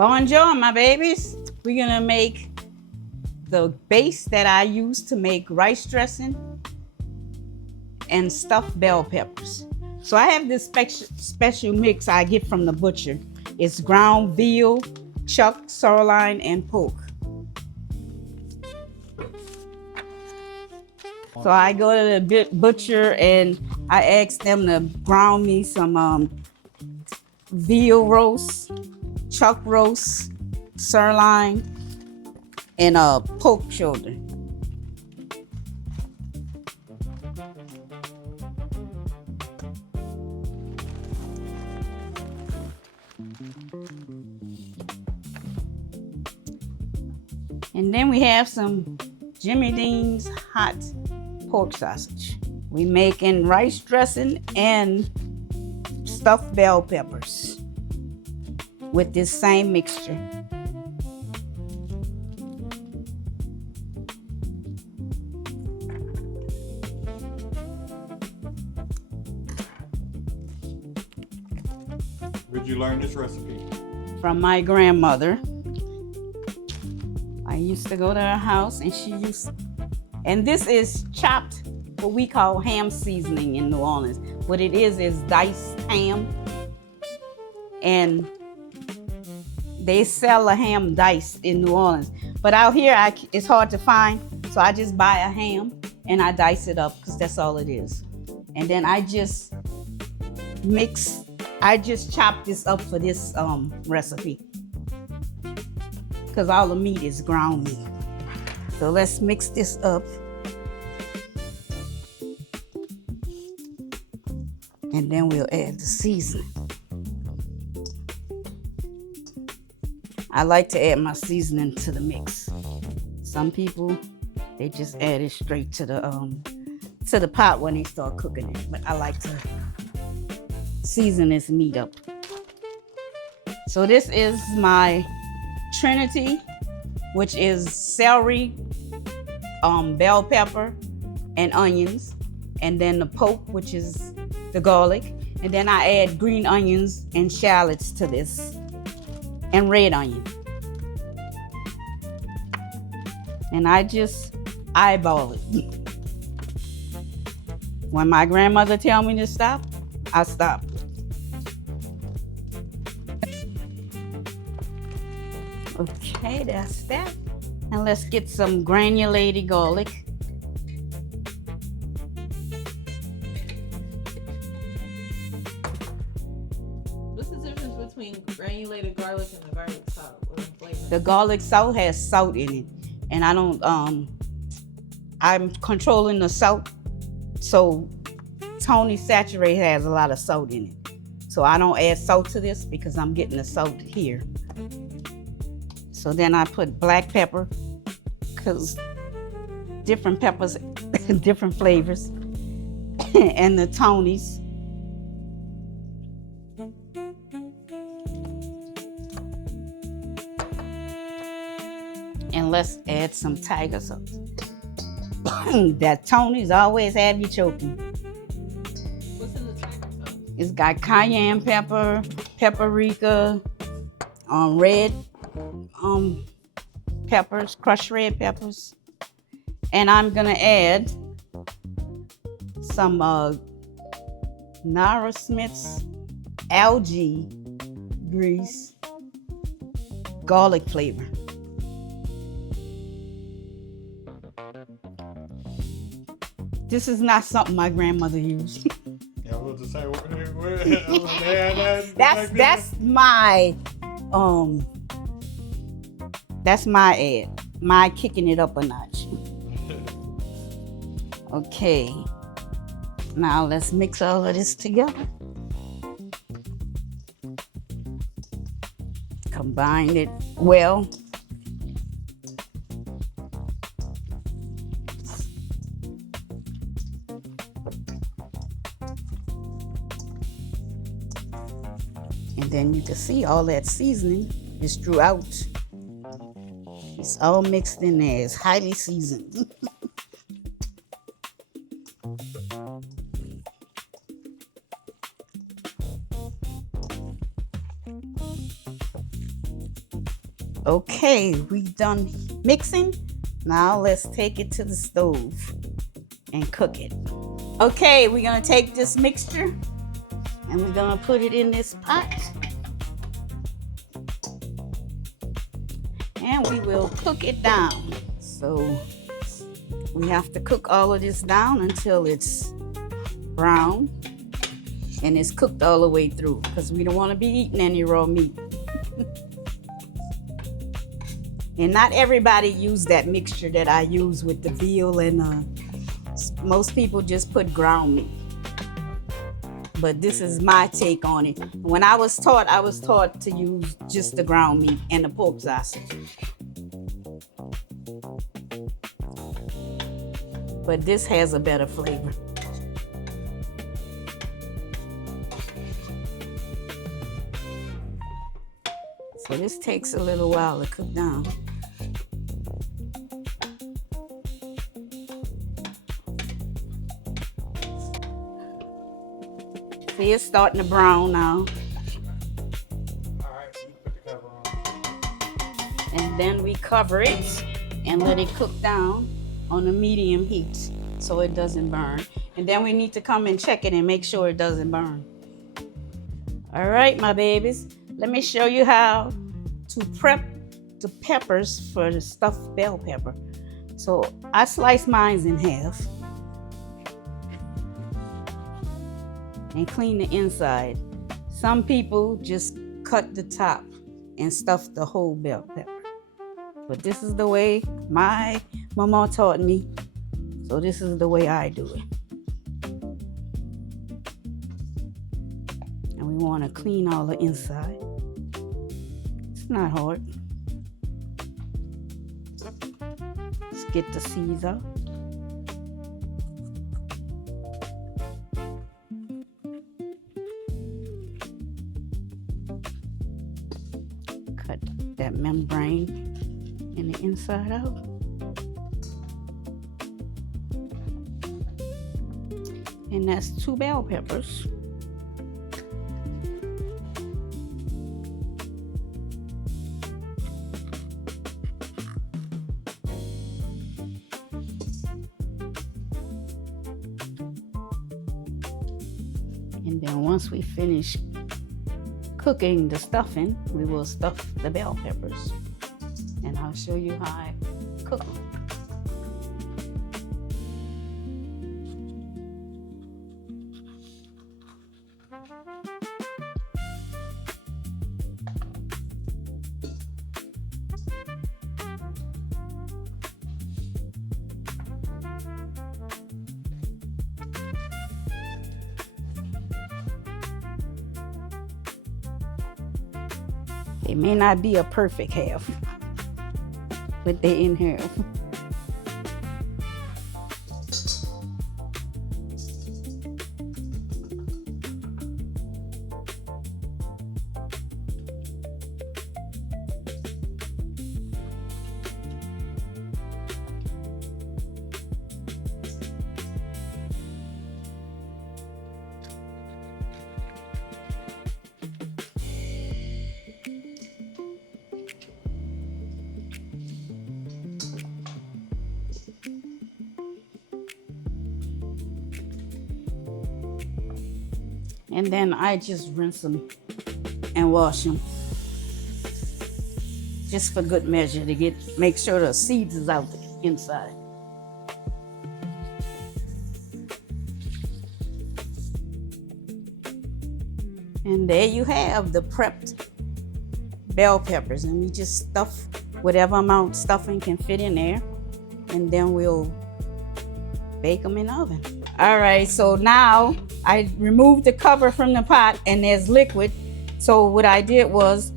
Bonjour, my babies. We're gonna make the base that I use to make rice dressing and stuffed bell peppers. So I have this special mix I get from the butcher. It's ground veal, chuck, sirloin, and pork. So I go to the butcher and I ask them to ground me some veal roast, chuck roast, sirloin, and a pork shoulder. And then we have some Jimmy Dean's hot pork sausage. We making rice dressing and stuffed bell peppers with this same mixture. Where'd you learn this recipe? From my grandmother. I used to go to her house and and this is chopped, what we call ham seasoning in New Orleans. What it is diced ham. And they sell a ham diced in New Orleans. But out here, it's hard to find. So I just buy a ham and I dice it up because that's all it is. And then I just chop this up for this recipe. Because all the meat is ground meat. So let's mix this up. And then we'll add the seasoning. I like to add my seasoning to the mix. Some people, they just add it straight to the pot when they start cooking it. But I like to season this meat up. So this is my Trinity, which is celery, bell pepper, and onions. And then the pork, which is the garlic. And then I add green onions and shallots to this. And red onion. And I just eyeball it. When my grandmother tell me to stop, I stop. Okay, that's that. And let's get some granulated garlic. What's the difference between granulated garlic and the garlic salt? What flavor? The garlic salt has salt in it. And I don't, I'm controlling the salt. So Tony Saturate has a lot of salt in it. So I don't add salt to this because I'm getting the salt here. So then I put black pepper, because different peppers, different flavors, and the Tonys. And let's add some tiger sauce. That Tonys always have you choking. What's in the tiger sauce? It's got cayenne pepper, paprika, red peppers, crushed red peppers. And I'm gonna add some Nara Smith's algae grease, garlic flavor. This is not something my grandmother used. Yeah, I was to say, that's my ad. My kicking it up a notch. Okay. Now let's mix all of this together. Combine it well. And then you can see all that seasoning is throughout. It's all mixed in there. It's highly seasoned. Okay, we done mixing. Now let's take it to the stove and cook it. Okay, we're gonna take this mixture and we're gonna put it in this pot. And we will cook it down. So we have to cook all of this down until it's brown and it's cooked all the way through because we don't want to be eating any raw meat. And not everybody use that mixture that I use with the veal, and most people just put ground meat. But this is my take on it. When I was taught to use just the ground meat and the pork sausage. But this has a better flavor. So this takes a little while to cook down. See, it's starting to brown now. Alright, you put the cover on. And then we cover it and let it cook down on a medium heat so it doesn't burn. And then we need to come and check it and make sure it doesn't burn. All right, my babies, let me show you how to prep the peppers for the stuffed bell pepper. So I slice mine in half and clean the inside. Some people just cut the top and stuff the whole bell pepper. But this is the way my mama taught me. So this is the way I do it. And we want to clean all the inside. It's not hard. Let's get the seeds out. Cut that membrane in the inside out. And that's 2 bell peppers. And then once we finish cooking the stuffing, we will stuff the bell peppers. And I'll show you how I cook them. They may not be a perfect half, but they're in here. And then I just rinse them and wash them. Just for good measure to make sure the seeds is out the inside. And there you have the prepped bell peppers. And we just stuff whatever amount stuffing can fit in there. And then we'll bake them in the oven. All right, so now I removed the cover from the pot and there's liquid. So what I did was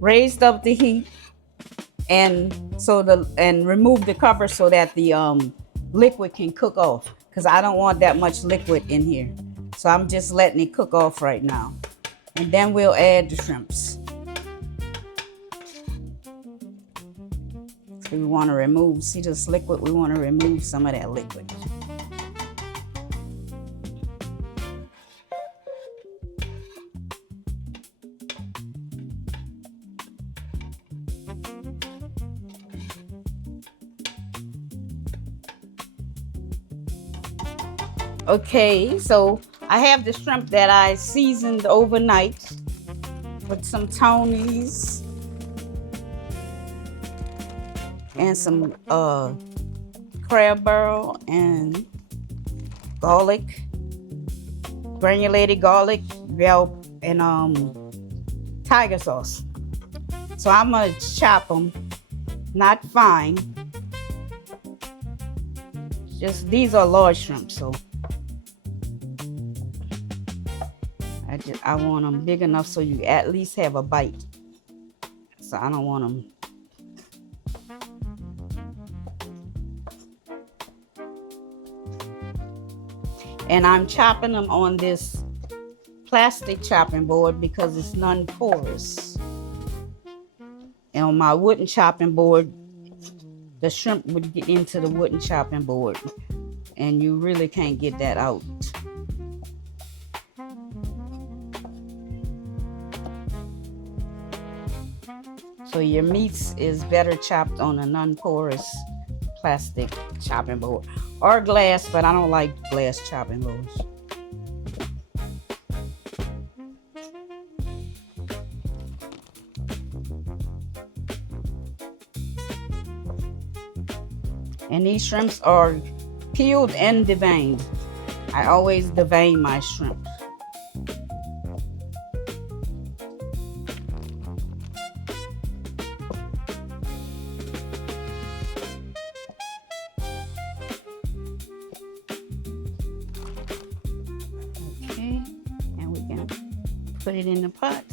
raised up the heat and remove the cover so that the liquid can cook off, because I don't want that much liquid in here. So I'm just letting it cook off right now. And then we'll add the shrimps. So we want to remove, see this liquid? We want to remove some of that liquid. Okay, so I have the shrimp that I seasoned overnight with some Tonys and some crab barrel and garlic, granulated garlic, veal, and tiger sauce. So I'm gonna chop them, not fine. Just these are large shrimp, so I want them big enough so you at least have a bite. So I don't want them. And I'm chopping them on this plastic chopping board because it's non-porous. And on my wooden chopping board, the shrimp would get into the wooden chopping board, and you really can't get that out. So your meats is better chopped on a non-porous plastic chopping board or glass, but I don't like glass chopping boards. And these shrimps are peeled and deveined. I always devein my shrimp. Okay, and we can put it in the pot.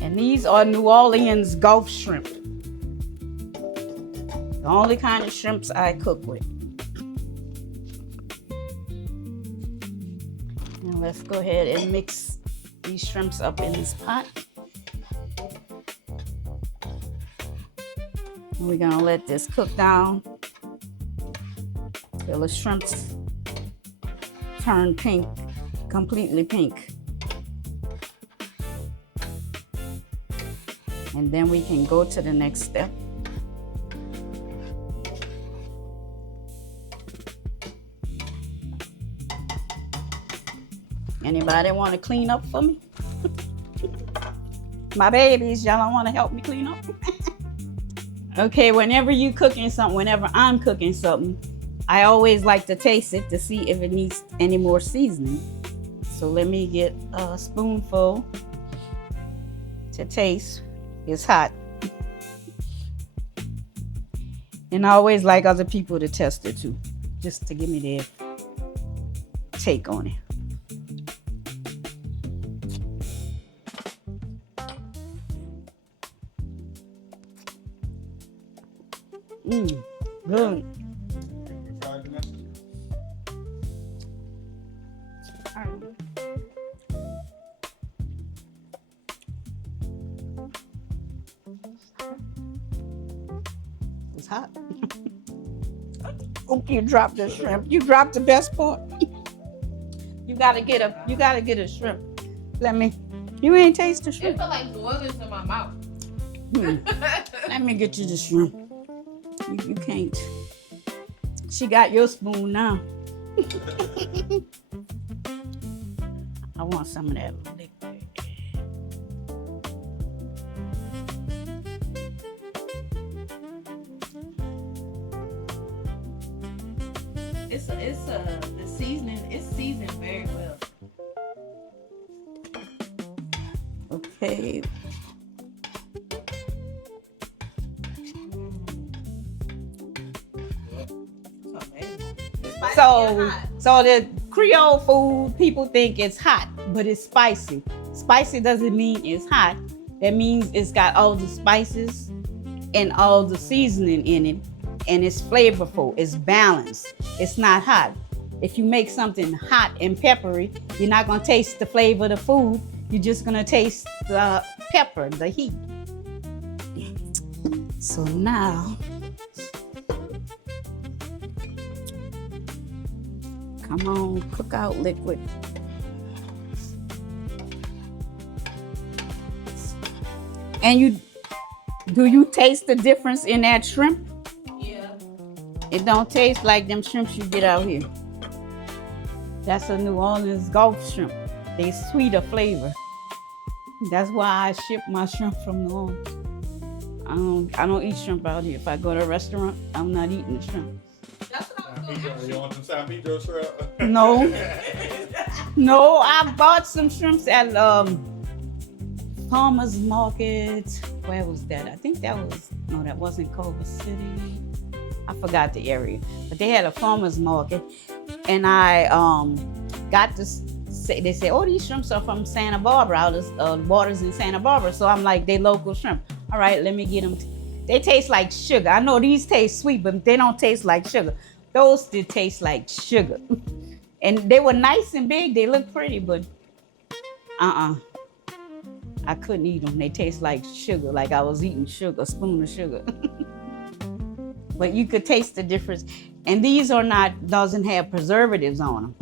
And these are New Orleans Gulf shrimp. The only kind of shrimps I cook with. Now let's go ahead and mix these shrimps up in this pot. And we're gonna let this cook down till the shrimps turn pink, completely pink. And then we can go to the next step. Anybody want to clean up for me? My babies, y'all don't want to help me clean up? Okay, whenever you cooking something, whenever I'm cooking something, I always like to taste it to see if it needs any more seasoning. So let me get a spoonful to taste. It's hot. And I always like other people to test it too, just to give me their take on it. Good. It's hot. Oh, you dropped the shrimp. You dropped the best part. You gotta get a shrimp. Let me. You ain't taste the It shrimp. felt like boilers in my mouth. Let me get you the shrimp. You can't. She got your spoon now. I want some of that liquid. It's the seasoning. It's seasoned very well. Okay. So the Creole food, people think it's hot, but it's spicy. Spicy doesn't mean it's hot. That means it's got all the spices and all the seasoning in it, and it's flavorful. It's balanced. It's not hot. If you make something hot and peppery, you're not gonna taste the flavor of the food. You're just gonna taste the pepper, the heat. So now, come on, cookout liquid. And do you taste the difference in that shrimp? Yeah. It don't taste like them shrimps you get out here. That's a New Orleans Gulf shrimp. They sweeter flavor. That's why I ship my shrimp from New Orleans. I don't eat shrimp out here. If I go to a restaurant, I'm not eating the shrimp. That's what I was going to You want some San Pedro shrimp? No. No, I bought some shrimps at Farmer's Market. Where was that? I think that wasn't Culver City. I forgot the area. But they had a farmer's market. And I got to say, they said, oh, these shrimps are from Santa Barbara, out of waters in Santa Barbara. So I'm like, they local shrimp. All right, let me get them. They taste like sugar. I know these taste sweet, but they don't taste like sugar. Those did taste like sugar. And they were nice and big. They look pretty, but I couldn't eat them. They taste like sugar, like I was eating sugar, a spoon of sugar. But you could taste the difference. And these doesn't have preservatives on them.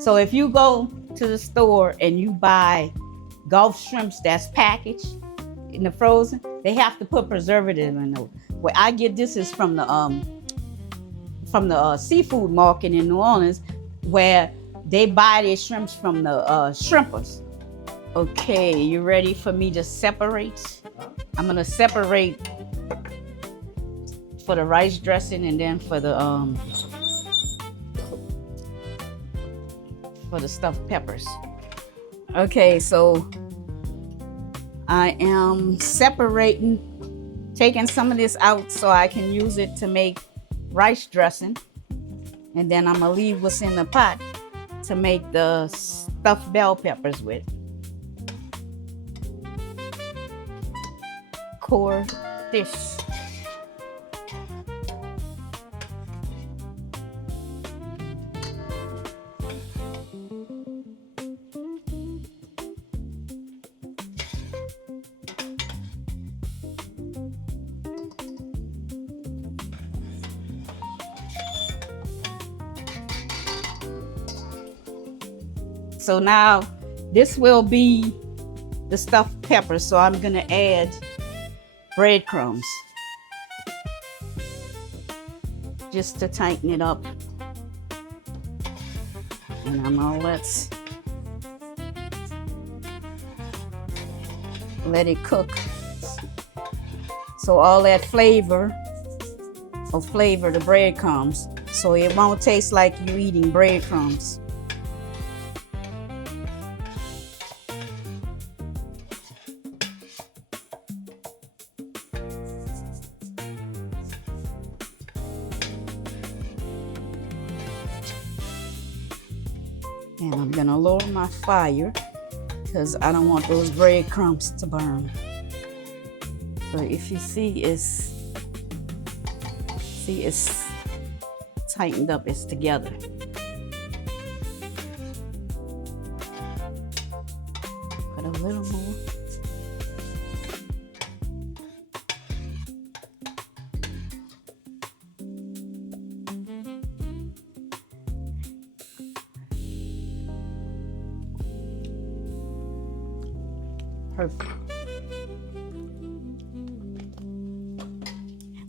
So if you go to the store and you buy Gulf shrimps that's packaged in the frozen, they have to put preservative in those. Where I get this is from the seafood market in New Orleans, where they buy their shrimps from the shrimpers. Okay, you ready for me to separate? I'm gonna separate for the rice dressing and then for the stuffed peppers. Okay, so I am separating, taking some of this out so I can use it to make rice dressing, and then I'm gonna leave what's in the pot to make the stuffed bell peppers with. Core dish. So now this will be the stuffed pepper. So I'm gonna add breadcrumbs just to tighten it up. And I'm gonna let it cook. So all that flavor will flavor the breadcrumbs. So it won't taste like you eating breadcrumbs. And I'm gonna lower my fire because I don't want those breadcrumbs to burn. But if you see, it's tightened up, it's together. Put a little more. Perfect.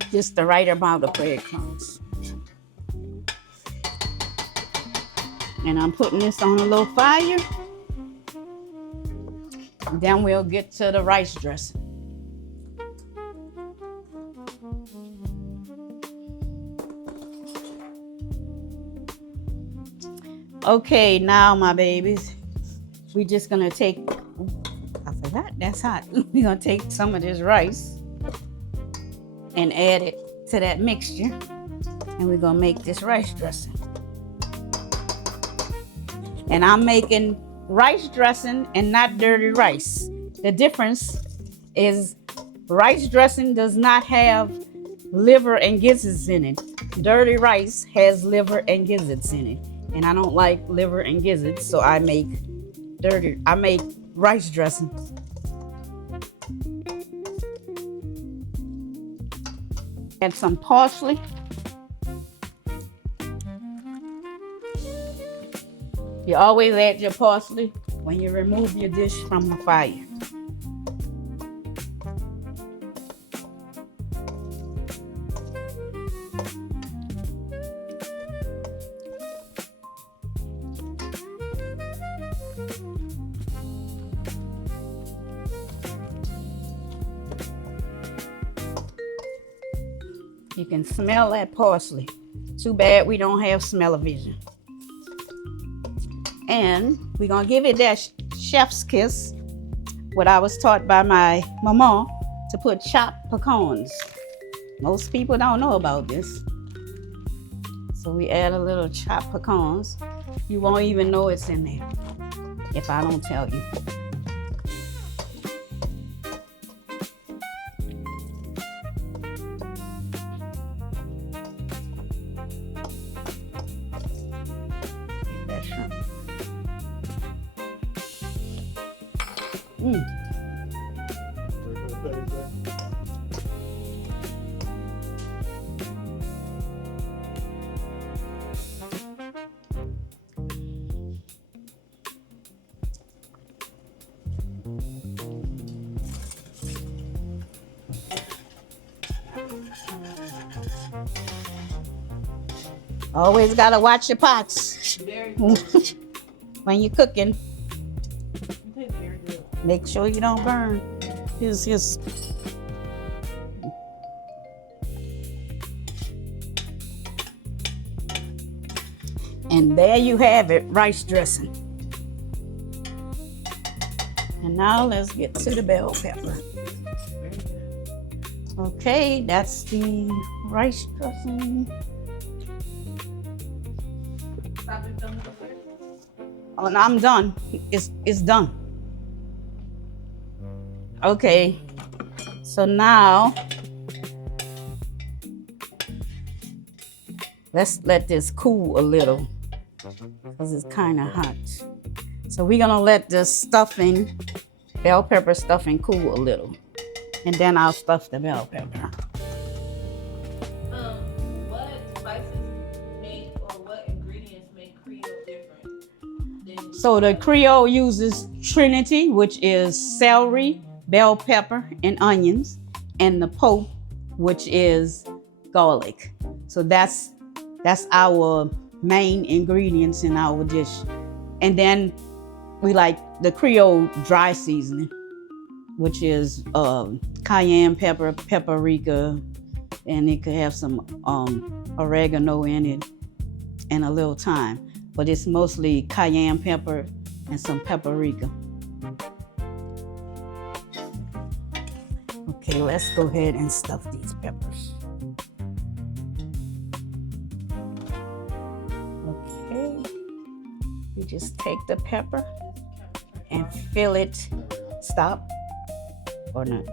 Just the right amount of breadcrumbs. And I'm putting this on a low fire. Then we'll get to the rice dressing. Okay, now my babies, we're just gonna take, I forgot, that's hot. We're gonna take some of this rice and add it to that mixture. And we're gonna make this rice dressing. And I'm making rice dressing and not dirty rice. The difference is rice dressing does not have liver and gizzards in it. Dirty rice has liver and gizzards in it. And I don't like liver and gizzards, so I make rice dressing. Add some parsley. You always add your parsley when you remove your dish from the fire. You can smell that parsley. Too bad we don't have smell-o-vision. And we're gonna give it that chef's kiss, what I was taught by my mama, to put chopped pecans. Most people don't know about this. So we add a little chopped pecans. You won't even know it's in there if I don't tell you. Always gotta watch your pots when you're cooking. Make sure you don't burn. Here's. And there you have it, rice dressing. And now let's get to the bell pepper. Okay, that's the rice dressing. Oh, and I'm done. It's done. Okay, so now let's let this cool a little because it's kind of hot. So we're gonna let the stuffing, bell pepper stuffing, cool a little, and then I'll stuff the bell pepper. What spices make or what ingredients make Creole different? So the Creole uses Trinity, which is celery, bell pepper, and onions, and the poke, which is garlic. So that's our main ingredients in our dish. And then we like the Creole dry seasoning, which is cayenne pepper, paprika, and it could have some oregano in it and a little thyme. But it's mostly cayenne pepper and some paprika. Okay, let's go ahead and stuff these peppers. Okay, You just take the pepper and fill it. Stop or not?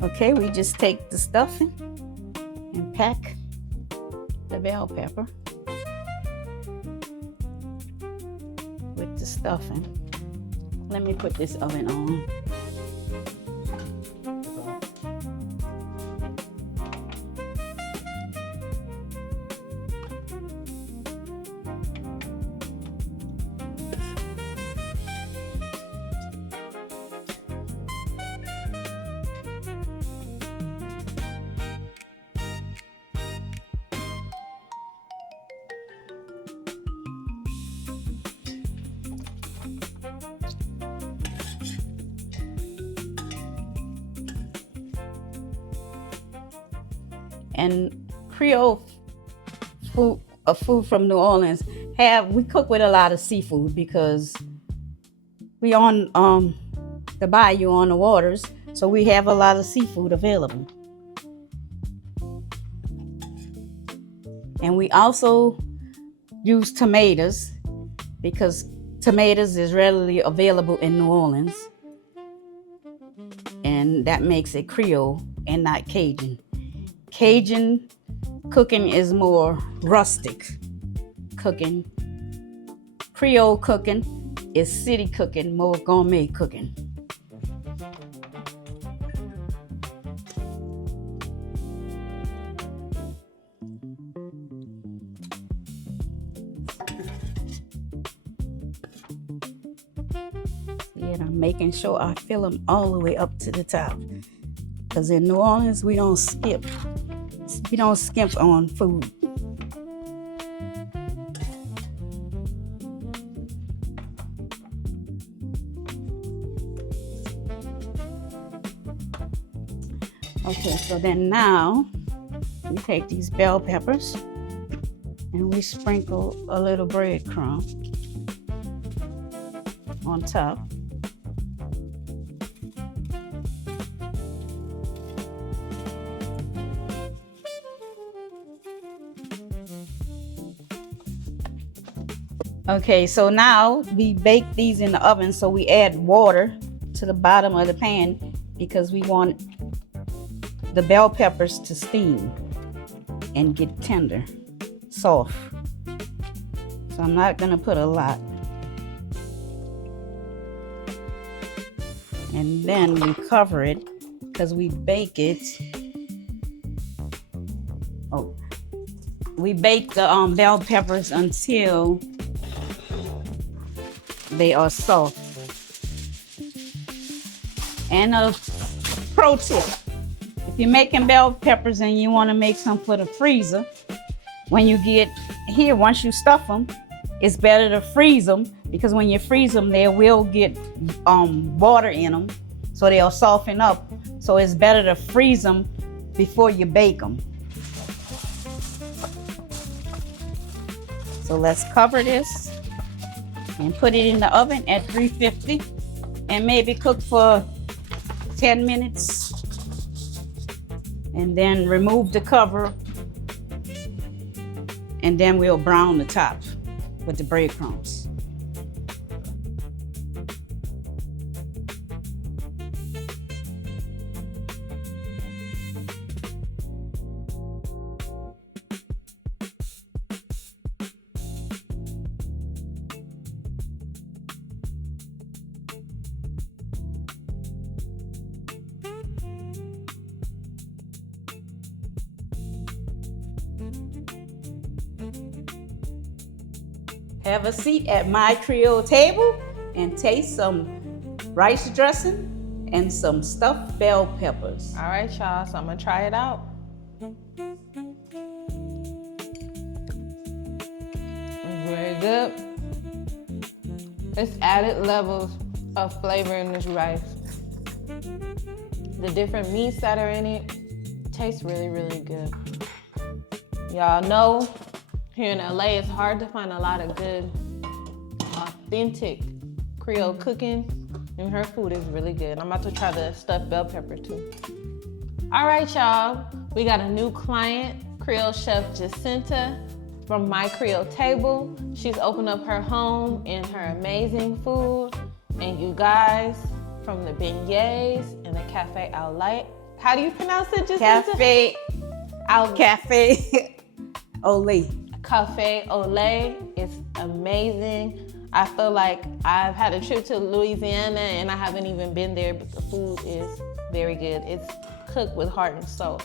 Okay, we just take the stuffing and pack the bell pepper with the stuffing. Let me put this oven on. And Creole food, food from New Orleans, we cook with a lot of seafood because we on the bayou on the waters, so we have a lot of seafood available. And we also use tomatoes because tomatoes is readily available in New Orleans, and that makes it Creole and not Cajun. Cajun cooking is more rustic cooking. Creole cooking is city cooking, more gourmet cooking. And I'm making sure I fill them all the way up to the top. Because in New Orleans, we don't skimp on food. Okay, so then now we take these bell peppers and we sprinkle a little breadcrumb on top. Okay, so now we bake these in the oven, so we add water to the bottom of the pan because we want the bell peppers to steam and get tender, soft. So I'm not gonna put a lot. And then we cover it because we bake it. Oh, we bake the bell peppers until they are soft. And a pro tip, if you're making bell peppers and you want to make some for the freezer, when you get here, once you stuff them, it's better to freeze them because when you freeze them, they will get water in them, so they'll soften up. So it's better to freeze them before you bake them. So let's cover this and put it in the oven at 350 and maybe cook for 10 minutes. And then remove the cover, and then we'll brown the top with the breadcrumbs. Have a seat at my Creole table and taste some rice dressing and some stuffed bell peppers. All right, y'all, so I'm gonna try it out. It's very good. It's added levels of flavor in this rice. The different meats that are in it taste really, really good. Y'all know here in LA, it's hard to find a lot of good, authentic Creole cooking, and her food is really good. I'm about to try the stuffed bell pepper too. All right, y'all, we got a new client Creole chef Jacinta from My Creole Table. She's opened up her home and her amazing food. And you guys, from the beignets and the cafe au lait. How do you pronounce it, Jacinta? Cafe Olay. Cafe au lait is amazing. I feel like I've had a trip to Louisiana and I haven't even been there, but the food is very good. It's cooked with heart and soul.